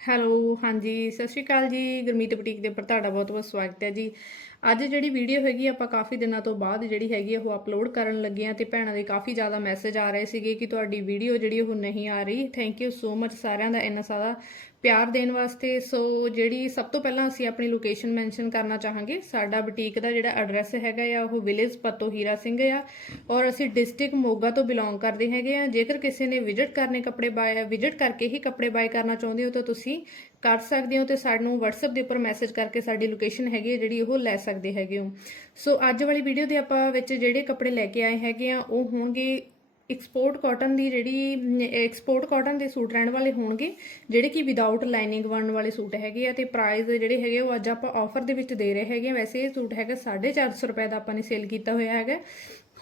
Hello, ਹਾਂਜੀ, ਸਤਿ ਸ਼੍ਰੀ ਅਕਾਲ ਜੀ। ਗੁਰਮੀਤ ਬੁਟੀਕ ਦੇ ਉੱਪਰ ਤੁਹਾਡਾ ਬਹੁਤ-ਬਹੁਤ ਸਵਾਗਤ ਹੈ ਜੀ। ਅੱਜ ਜਿਹੜੀ ਵੀਡੀਓ ਹੈਗੀ ਆਪਾਂ ਕਾਫੀ ਦਿਨਾਂ ਤੋਂ ਬਾਅਦ ਜਿਹੜੀ ਹੈਗੀ ਆ, ਉਹ ਅਪਲੋਡ ਕਰਨ ਲੱਗੇ ਆ ਤੇ ਭੈਣਾਂ ਦੇ ਕਾਫੀ ਜ਼ਿਆਦਾ ਮੈਸੇਜ ਆ ਰਹੇ ਸੀਗੇ ਕਿ ਤੁਹਾਡੀ ਵੀਡੀਓ ਜਿਹੜੀ ਉਹ ਨਹੀਂ ਆ ਰਹੀ। ਥੈਂਕ ਯੂ ਸੋ ਮਚ ਸਾਰਿਆਂ ਦਾ ਇੰਨਾ ਸਾਰਾ ਪਿਆਰ ਦੇਣ ਵਾਸਤੇ। ਸੋ ਜਿਹੜੀ ਸਭ ਤੋਂ ਪਹਿਲਾਂ ਅਸੀਂ ਆਪਣੀ ਲੋਕੇਸ਼ਨ ਮੈਂਸ਼ਨ ਕਰਨਾ ਚਾਹਾਂਗੇ ਸਾਡਾ ਬੁਟੀਕ ਦਾ ਜਿਹੜਾ ਐਡਰੈਸ ਹੈਗਾ ਆ ਉਹ ਵਿਲੇਜ ਪੱਤੋ ਹੀਰਾ ਸਿੰਘ ਆ। ਔਰ ਅਸੀਂ ਡਿਸਟ੍ਰਿਕਟ ਮੋਗਾ ਤੋਂ ਬਿਲੋਂਗ ਕਰਦੇ ਹੈਗੇ ਆ। ਜੇਕਰ ਕਿਸੇ ਨੇ ਵਿਜ਼ਿਟ ਕਰਨੇ ਕੱਪੜੇ ਬਾਏ ਵਿਜ਼ਿਟ ਕਰਕੇ ਹੀ ਕੱਪੜੇ ਬਾਏ ਕਰਨਾ ਚਾਹੁੰਦੇ ਹੋ ਤਾਂ ਤੁਸੀਂ ਕਰ ਸਕਦੇ ਹੋ ਤੇ ਸਾਨੂੰ WhatsApp ਦੇ ਉੱਪਰ ਮੈਸੇਜ ਕਰਕੇ ਸਾਡੀ ਲੋਕੇਸ਼ਨ ਹੈਗੀ ਹੈ ਜਿਹੜੀ ਉਹ ਲੈ ਸਕਦੇ ਹੈਗੇ ਹੋ। ਸੋ ਅੱਜ ਵਾਲੀ ਵੀਡੀਓ ਦੇ ਆਪਾਂ ਵਿੱਚ ਜਿਹੜੇ ਕੱਪੜੇ ਲੈ ਕੇ ਆਏ ਹੈਗੇ ਆ, ਉਹ ਹੋਣਗੇ ਐਕਸਪੋਰਟ ਕਾਟਨ ਦੀ ਜਿਹੜੀ ਐਕਸਪੋਰਟ ਕਾਟਨ ਦੇ ਸੂਟ ਰਹਿਣ ਵਾਲੇ ਹੋਣਗੇ, ਜਿਹੜੇ ਕਿ ਵਿਦਆਊਟ ਲਾਈਨਿੰਗ ਬਣਨ ਵਾਲੇ ਸੂਟ ਹੈਗੇ ਆ ਤੇ ਪ੍ਰਾਈਸ ਜਿਹੜੇ ਹੈਗੇ ਉਹ ਅੱਜ ਆਪਾਂ ਆਫਰ ਦੇ ਵਿੱਚ ਦੇ ਰਹੇ ਹੈਗੇ ਆ। ਵੈਸੇ ਇਹ ਸੂਟ ਹੈਗਾ 450 ਰੁਪਏ ਦਾ ਆਪਾਂ ਨੇ ਸੇਲ ਕੀਤਾ ਹੋਇਆ ਹੈਗਾ।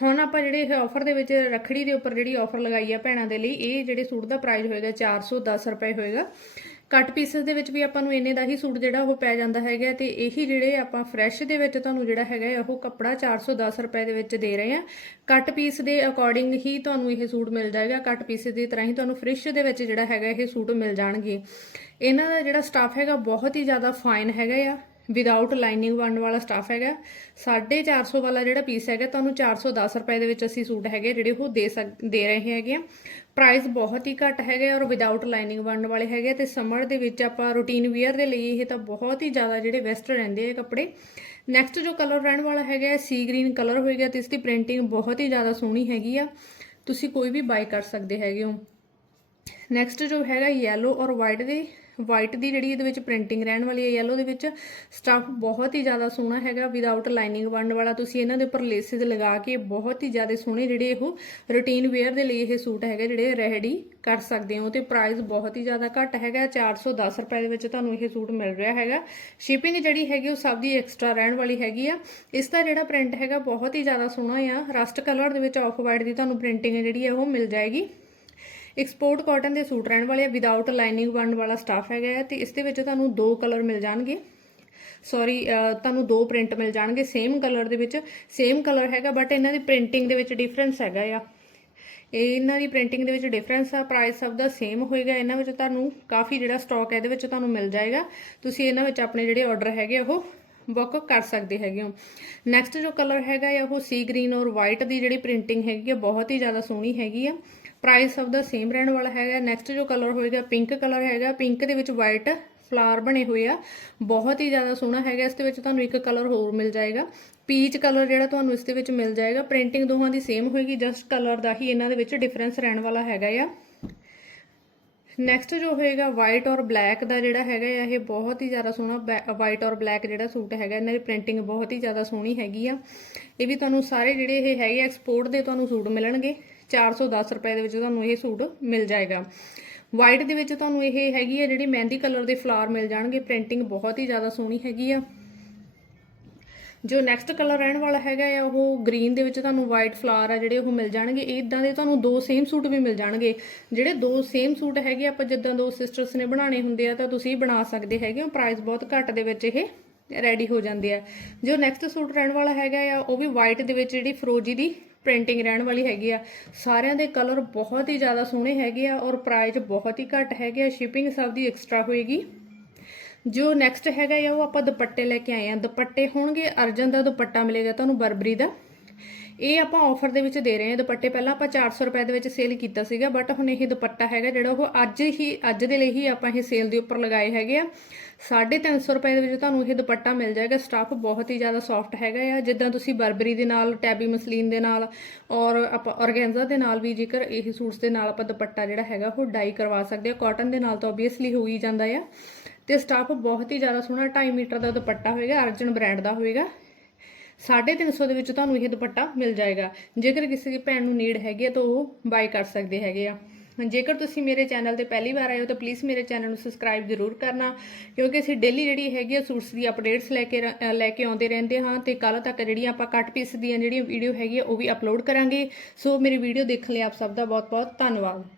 ਹੁਣ ਆਪਾਂ ਜਿਹੜੇ ਇਹ ਆਫਰ ਦੇ ਵਿੱਚ ਰੱਖੜੀ ਦੇ ਉੱਪਰ ਜਿਹੜੀ ਆਫਰ ਲਗਾਈ ਆ ਭੈਣਾਂ ਦੇ ਲਈ, ਇਹ ਜਿਹੜੇ ਸੂਟ ਦਾ ਪ੍ਰਾਈਸ ਹੋਏਗਾ 410 ਰੁਪਏ ਹੋਏਗਾ। ਕੱਟ ਪੀਸਸ ਦੇ ਵਿੱਚ ਵੀ ਆਪਾਂ ਨੂੰ ਇੰਨੇ ਦਾ ਹੀ ਸੂਟ ਜਿਹੜਾ ਉਹ ਪੈ ਜਾਂਦਾ ਹੈਗਾ ਤੇ ਇਹੀ ਜਿਹੜੇ ਆਪਾਂ ਫਰੈਸ਼ ਦੇ ਵਿੱਚ ਤੁਹਾਨੂੰ ਜਿਹੜਾ ਹੈਗਾ ਉਹ ਕੱਪੜਾ 410 ਰੁਪਏ ਦੇ ਵਿੱਚ ਦੇ ਰਹੇ ਆ ਕੱਟ ਪੀਸ ਦੇ ਅਕੋਰਡਿੰਗ ਹੀ ਤੁਹਾਨੂੰ ਇਹ ਸੂਟ ਮਿਲ ਜਾਏਗਾ ਕੱਟ ਪੀਸ ਦੀ ਤਰ੍ਹਾਂ ਹੀ ਤੁਹਾਨੂੰ ਫ੍ਰਿਸ਼ ਦੇ ਵਿੱਚ ਜਿਹੜਾ ਹੈਗਾ ਇਹ ਸੂਟ ਮਿਲ ਜਾਣਗੇ। ਇਹਨਾਂ ਦਾ ਜਿਹੜਾ ਸਟਾਫ ਹੈਗਾ ਬਹੁਤ ਹੀ ਜ਼ਿਆਦਾ ਫਾਈਨ ਹੈਗਾ ਆ ਵਿਦਆਊਟ ਲਾਈਨਿੰਗ ਬਣਨ ਵਾਲਾ ਸਟਾਫ ਹੈਗਾ। 450 ਵਾਲਾ ਜਿਹੜਾ ਪੀਸ ਹੈਗਾ, ਤੁਹਾਨੂੰ 410 ਰੁਪਏ ਦੇ ਵਿੱਚ ਅਸੀਂ ਸੂਟ ਹੈਗੇ ਜਿਹੜੇ ਉਹ ਦੇ ਸਕ, ਦੇ ਰਹੇ ਹੈਗੇ ਆ। ਪ੍ਰਾਈਸ ਬਹੁਤ ਹੀ ਘੱਟ ਹੈਗੇ ਔਰ ਵਿਦਆਊਟ ਲਾਈਨਿੰਗ ਬਣਨ ਵਾਲੇ ਹੈਗੇ ਤੇ ਸਮਰ ਦੇ ਵਿੱਚ ਆਪਾਂ ਰੂਟੀਨ ਵੇਅਰ ਦੇ ਲਈ ਇਹ ਤਾਂ ਬਹੁਤ ਹੀ ਜ਼ਿਆਦਾ ਜਿਹੜੇ ਵੈਸਟ ਰਹਿੰਦੇ ਆ ਕੱਪੜੇ। ਨੈਕਸਟ ਜੋ ਕਲਰ ਰਹਿਣ ਵਾਲਾ ਹੈਗਾ ਸੀ ਗ੍ਰੀਨ ਕਲਰ ਹੋਏਗਾ ਤੇ ਇਸ ਦੀ ਪ੍ਰਿੰਟਿੰਗ ਬਹੁਤ ਹੀ ਜ਼ਿਆਦਾ ਸੋਹਣੀ ਹੈਗੀ ਆ। ਤੁਸੀਂ ਕੋਈ ਵੀ ਬਾਈ ਕਰ ਸਕਦੇ ਹੈਗੇ ਹੋ। ਨੈਕਸਟ ਜੋ ਹੈਗਾ ਯੈਲੋ ਔਰ ਵਾਈਟ ਦੇ ਵਾਈਟ ਦੀ ਜਿਹੜੀ ਇਹਦੇ ਵਿੱਚ ਪ੍ਰਿੰਟਿੰਗ ਰਹਿਣ ਵਾਲੀ ਹੈ ਯੈਲੋ ਦੇ ਵਿੱਚ ਸਟੱਫ ਬਹੁਤ ਹੀ ਜ਼ਿਆਦਾ ਸੋਹਣਾ ਹੈਗਾ। ਵਿਦਆਊਟ ਲਾਈਨਿੰਗ ਬਣਨ ਵਾਲਾ ਤੁਸੀਂ ਇਹਨਾਂ ਦੇ ਉੱਪਰ ਲੇਸਿਸ ਲਗਾ ਕੇ ਬਹੁਤ ਹੀ ਜ਼ਿਆਦਾ ਸੋਹਣੇ ਜਿਹੜੇ ਇਹ ਰੂਟੀਨ ਵੇਅਰ ਦੇ ਲਈ ਇਹ ਸੂਟ ਹੈਗੇ ਜਿਹੜੇ ਰੈਡੀ ਕਰ ਸਕਦੇ ਹੋ ਤੇ ਪ੍ਰਾਈਸ ਬਹੁਤ ਹੀ ਜ਼ਿਆਦਾ ਘੱਟ ਹੈਗਾ। 410 ਰੁਪਏ ਦੇ ਵਿੱਚ ਤੁਹਾਨੂੰ ਇਹ ਸੂਟ ਮਿਲ ਰਿਹਾ ਹੈਗਾ। ਸ਼ਿਪਿੰਗ ਜਿਹੜੀ ਹੈਗੀ ਉਹ ਸਭ ਦੀ ਐਕਸਟਰਾ ਰਹਿਣ ਵਾਲੀ ਹੈਗੀ ਆ। ਇਸ ਦਾ ਜਿਹੜਾ ਪ੍ਰਿੰਟ ਹੈਗਾ ਬਹੁਤ ਹੀ ਜ਼ਿਆਦਾ ਸੋਹਣਾ ਆ। ਰਸਟ ਕਲਰ ਦੇ ਵਿੱਚ ਆਫ ਵਾਈਟ ਦੀ ਤੁਹਾਨੂੰ ਪ੍ਰਿੰਟਿੰਗ ਜਿਹੜੀ ਹੈ ਉਹ ਮਿਲ ਜਾਏਗੀ। ਐਕਸਪੋਰਟ ਕਾਟਨ ਦੇ ਸੂਟ ਰਹਿਣ ਵਾਲੇ ਆ ਵਿਦਆਊਟ ਲਾਈਨਿੰਗ ਬਣਨ ਵਾਲਾ ਸਟਾਫ ਹੈਗਾ ਹੈ ਤੇ ਇਸ ਦੇ ਵਿੱਚ ਤੁਹਾਨੂੰ ਦੋ ਕਲਰ ਮਿਲ ਜਾਣਗੇ। ਸੌਰੀ ਤੁਹਾਨੂੰ ਦੋ ਪ੍ਰਿੰਟ ਮਿਲ ਜਾਣਗੇ ਸੇਮ ਕਲਰ ਦੇ ਵਿੱਚ ਸੇਮ ਕਲਰ ਹੈਗਾ ਬਟ ਇਹਨਾਂ ਦੀ ਪ੍ਰਿੰਟਿੰਗ ਦੇ ਵਿੱਚ ਡਿਫਰੈਂਸ ਹੈਗਾ ਆ। ਇਹ ਇਹਨਾਂ ਦੀ ਪ੍ਰਿੰਟਿੰਗ ਦੇ ਵਿੱਚ ਡਿਫਰੈਂਸ ਆ ਪ੍ਰਾਈਸ ਸਭ ਦਾ ਸੇਮ ਹੋਏਗਾ, ਇਹਨਾਂ ਵਿੱਚ ਤੁਹਾਨੂੰ ਕਾਫੀ ਜਿਹੜਾ ਸਟਾਕ ਇਹਦੇ ਵਿੱਚ ਤੁਹਾਨੂੰ ਮਿਲ ਜਾਏਗਾ। ਤੁਸੀਂ ਇਹਨਾਂ ਵਿੱਚ ਆਪਣੇ ਜਿਹੜੇ ਆਰਡਰ ਹੈਗੇ ਉਹ ਬੁੱਕ ਕਰ ਸਕਦੇ ਹੈਗੇ ਹੋ। ਨੈਕਸਟ ਜੋ ਕਲਰ ਹੈਗਾ ਆ, ਉਹ ਸੀ ਗ੍ਰੀਨ ਔਰ ਵਾਈਟ ਦੀ ਜਿਹੜੀ ਪ੍ਰਿੰਟਿੰਗ ਹੈਗੀ ਆ, ਬਹੁਤ ਹੀ ਜ਼ਿਆਦਾ ਸੋਹਣੀ ਹੈਗੀ ਆ। ਪ੍ਰਾਈਸ ਸਭ ਦਾ ਸੇਮ ਰਹਿਣ ਵਾਲਾ ਹੈਗਾ। ਨੈਕਸਟ ਜੋ ਕਲਰ ਹੋਏਗਾ ਪਿੰਕ ਕਲਰ ਹੈਗਾ। ਪਿੰਕ ਦੇ ਵਿੱਚ ਵਾਈਟ ਫਲਾਰ ਬਣੇ ਹੋਏ ਆ। ਬਹੁਤ ਹੀ ਜ਼ਿਆਦਾ ਸੋਹਣਾ ਹੈਗਾ। ਇਸ ਦੇ ਵਿੱਚ ਤੁਹਾਨੂੰ ਇੱਕ ਕਲਰ ਹੋਰ ਮਿਲ ਜਾਏਗਾ। ਪੀਚ ਕਲਰ ਜਿਹੜਾ ਤੁਹਾਨੂੰ ਇਸ ਦੇ ਵਿੱਚ ਮਿਲ ਜਾਏਗਾ। ਪ੍ਰਿੰਟਿੰਗ ਦੋਹਾਂ ਦੀ ਸੇਮ ਹੋਏਗੀ। ਜਸਟ ਕਲਰ ਦਾ ਹੀ ਇਹਨਾਂ ਦੇ ਵਿੱਚ ਡਿਫਰੈਂਸ ਰਹਿਣ ਵਾਲਾ ਹੈਗਾ ਆ। ਨੈਕਸਟ ਜੋ ਹੋਏਗਾ ਵਾਈਟ ਔਰ ਬਲੈਕ ਦਾ ਜਿਹੜਾ ਹੈਗਾ ਆ, ਇਹ ਬਹੁਤ ਹੀ ਜ਼ਿਆਦਾ ਸੋਹਣਾ ਵਾਈਟ ਔਰ ਬਲੈਕ ਜਿਹੜਾ ਸੂਟ ਹੈਗਾ, ਇਹਨਾਂ ਦੀ ਪ੍ਰਿੰਟਿੰਗ ਬਹੁਤ ਹੀ ਜ਼ਿਆਦਾ ਸੋਹਣੀ ਹੈਗੀ ਆ। ਇਹ ਵੀ ਤੁਹਾਨੂੰ ਸਾਰੇ ਜਿਹੜੇ ਇਹ ਹੈਗੇ ਐਕਸਪੋਰਟ ਦੇ ਤੁਹਾਨੂੰ ਸੂਟ ਮਿਲਣਗੇ। 410 ਰੁਪਏ ਦੇ ਵਿੱਚ ਤੁਹਾਨੂੰ ਇਹ ਸੂਟ ਮਿਲ ਜਾਏਗਾ। ਵਾਈਟ ਦੇ ਵਿੱਚ ਤੁਹਾਨੂੰ ਇਹ ਹੈਗੀ ਹੈ ਜਿਹੜੀ ਮਹਿੰਦੀ ਕਲਰ ਦੇ ਫਲਾਰ ਮਿਲ ਜਾਣਗੇ। ਪ੍ਰਿੰਟਿੰਗ ਬਹੁਤ ਹੀ ਜ਼ਿਆਦਾ ਸੋਹਣੀ ਹੈਗੀ ਆ। ਜੋ ਨੈਕਸਟ ਕਲਰ ਰਹਿਣ ਵਾਲਾ ਹੈਗਾ ਆ, ਉਹ ਗ੍ਰੀਨ ਦੇ ਵਿੱਚ ਤੁਹਾਨੂੰ ਵਾਈਟ ਫਲਾਰ ਆ ਜਿਹੜੇ ਉਹ ਮਿਲ ਜਾਣਗੇ। ਇਦਾਂ ਦੇ ਤੁਹਾਨੂੰ ਦੋ ਸੇਮ ਸੂਟ ਵੀ ਮਿਲ ਜਾਣਗੇ। ਜਿਹੜੇ ਦੋ ਸੇਮ ਸੂਟ ਹੈਗੇ ਆਪਾਂ ਜਿੱਦਾਂ ਦੋ ਸਿਸਟਰਸ ਨੇ ਬਣਾਣੇ ਹੁੰਦੇ ਆ, ਤਾਂ ਤੁਸੀਂ ਬਣਾ ਸਕਦੇ ਹੈਗੇ ਹੋ। ਪ੍ਰਾਈਸ ਬਹੁਤ ਘੱਟ ਦੇ ਵਿੱਚ ਇਹ ਰੈਡੀ ਹੋ ਜਾਂਦੇ ਆ। ਜੋ ਨੈਕਸਟ ਸੂਟ ਰਹਿਣ ਵਾਲਾ ਹੈਗਾ ਆ, ਉਹ ਵੀ ਵਾਈਟ ਦੇ ਵਿੱਚ ਜਿਹੜੀ ਫਰੋਜੀ ਦੀ ਪ੍ਰਿੰਟਿੰਗ ਰਹਿਣ ਵਾਲੀ ਹੈਗੀ ਆ। ਸਾਰਿਆਂ ਦੇ ਕਲਰ ਬਹੁਤ ਹੀ ਜ਼ਿਆਦਾ ਸੋਹਣੇ ਹੈਗੇ ਆ ਔਰ ਪ੍ਰਾਈਸ ਬਹੁਤ ਹੀ ਘੱਟ ਹੈਗੇ ਆ। ਸ਼ਿਪਿੰਗ ਸਭ ਦੀ ਐਕਸਟਰਾ ਹੋਏਗੀ। ਜੋ ਨੈਕਸਟ ਹੈਗਾ ਆ, ਉਹ ਆਪਾਂ ਦੁਪੱਟੇ ਲੈ ਕੇ ਆਏ ਆ। ਦੁਪੱਟੇ ਹੋਣਗੇ ਅਰਜਨ ਦਾ ਦੁਪੱਟਾ ਮਿਲੇਗਾ ਤੁਹਾਨੂੰ ਬਰਬਰੀ ਦਾ। ਇਹ ਆਪਾਂ ਆਫਰ ਦੇ ਵਿੱਚ ਦੇ ਰਹੇ ਹਾਂ। ਦੁਪੱਟੇ ਪਹਿਲਾਂ ਆਪਾਂ 400 ਰੁਪਏ ਦੇ ਵਿੱਚ ਸੇਲ ਕੀਤਾ ਸੀਗਾ ਬਟ ਹੁਣ ਇਹ ਦੁਪੱਟਾ ਹੈਗਾ ਜਿਹੜਾ ਉਹ ਅੱਜ ਹੀ, ਅੱਜ ਦੇ ਲਈ ਹੀ ਆਪਾਂ ਇਹ ਸੇਲ ਦੇ ਉੱਪਰ ਲਗਾਏ ਹੈਗੇ ਆ। 350 ਰੁਪਏ ਦੇ ਵਿੱਚ ਤੁਹਾਨੂੰ ਇਹ ਦੁਪੱਟਾ ਮਿਲ ਜਾਏਗਾ। ਸਟਾਫ ਬਹੁਤ ਹੀ ਜ਼ਿਆਦਾ ਸੌਫਟ ਹੈਗਾ ਆ। ਜਿੱਦਾਂ ਤੁਸੀਂ ਬਰਬਰੀ ਦੇ ਨਾਲ ਟੈਬੀ ਮਸਲੀਨ ਦੇ ਨਾਲ ਔਰ ਆਪਾਂ ਔਰਗੈਂਜ਼ਾ ਦੇ ਨਾਲ ਵੀ ਜੇਕਰ ਇਹ ਸੂਟਸ ਦੇ ਨਾਲ ਆਪਾਂ ਦੁਪੱਟਾ ਜਿਹੜਾ ਹੈਗਾ ਉਹ ਡਾਈ ਕਰਵਾ ਸਕਦੇ ਆ। ਕਾਟਨ ਦੇ ਨਾਲ ਤਾਂ ਆਬਵੀਅਸਲੀ ਹੋ ਹੀ ਜਾਂਦਾ ਆ। ਤੇ ਸਟਾਫ ਬਹੁਤ ਹੀ ਜ਼ਿਆਦਾ ਸੋਹਣਾ 2.5 ਮੀਟਰ ਦਾ ਦੁਪੱਟਾ ਹੋਏਗਾ। ਅਰਜਨ ਬ੍ਰਾਂਡ ਦਾ ਹੋਏਗਾ। 350 ਦੇ ਵਿੱਚ ਤੁਹਾਨੂੰ ਇਹ ਦੁਪੱਟਾ ਮਿਲ ਜਾਏਗਾ। ਜੇਕਰ ਕਿਸੇ ਦੀ ਭੈਣ ਨੂੰ ਨੀਡ ਹੈਗੀ ਹੈ ਤਾਂ ਉਹ ਬਾਈ ਕਰ ਸਕਦੇ ਹੈਗੇ ਆ। ਜੇਕਰ ਤੁਸੀਂ ਮੇਰੇ ਚੈਨਲ ਤੇ ਪਹਿਲੀ ਵਾਰ ਆਏ ਹੋ ਤਾਂ ਪਲੀਜ਼ ਮੇਰੇ ਚੈਨਲ ਨੂੰ ਸਬਸਕ੍ਰਾਈਬ ਜ਼ਰੂਰ ਕਰਨਾ, ਕਿਉਂਕਿ ਅਸੀਂ ਡੇਲੀ ਜਿਹੜੀ ਹੈਗੀ ਆ ਸੂਟਸ ਦੀ ਅਪਡੇਟਸ ਲੈ ਕੇ ਰ- ਲੈ ਕੇ ਆਉਂਦੇ ਰਹਿੰਦੇ ਹਾਂ ਤੇ ਕੱਲ ਤੱਕ ਜਿਹੜੀਆਂ ਆਪਾਂ ਕੱਟ ਪੀਸ ਦੀਆਂ ਜਿਹੜੀਆਂ ਵੀਡੀਓ ਹੈਗੀ ਆ ਉਹ ਵੀ ਅਪਲੋਡ ਕਰਾਂਗੇ। ਸੋ ਮੇਰੀ ਵੀਡੀਓ ਦੇਖਣ ਲਈ ਆਪ ਸਭ ਦਾ ਬਹੁਤ ਬਹੁਤ ਧੰਨਵਾਦ।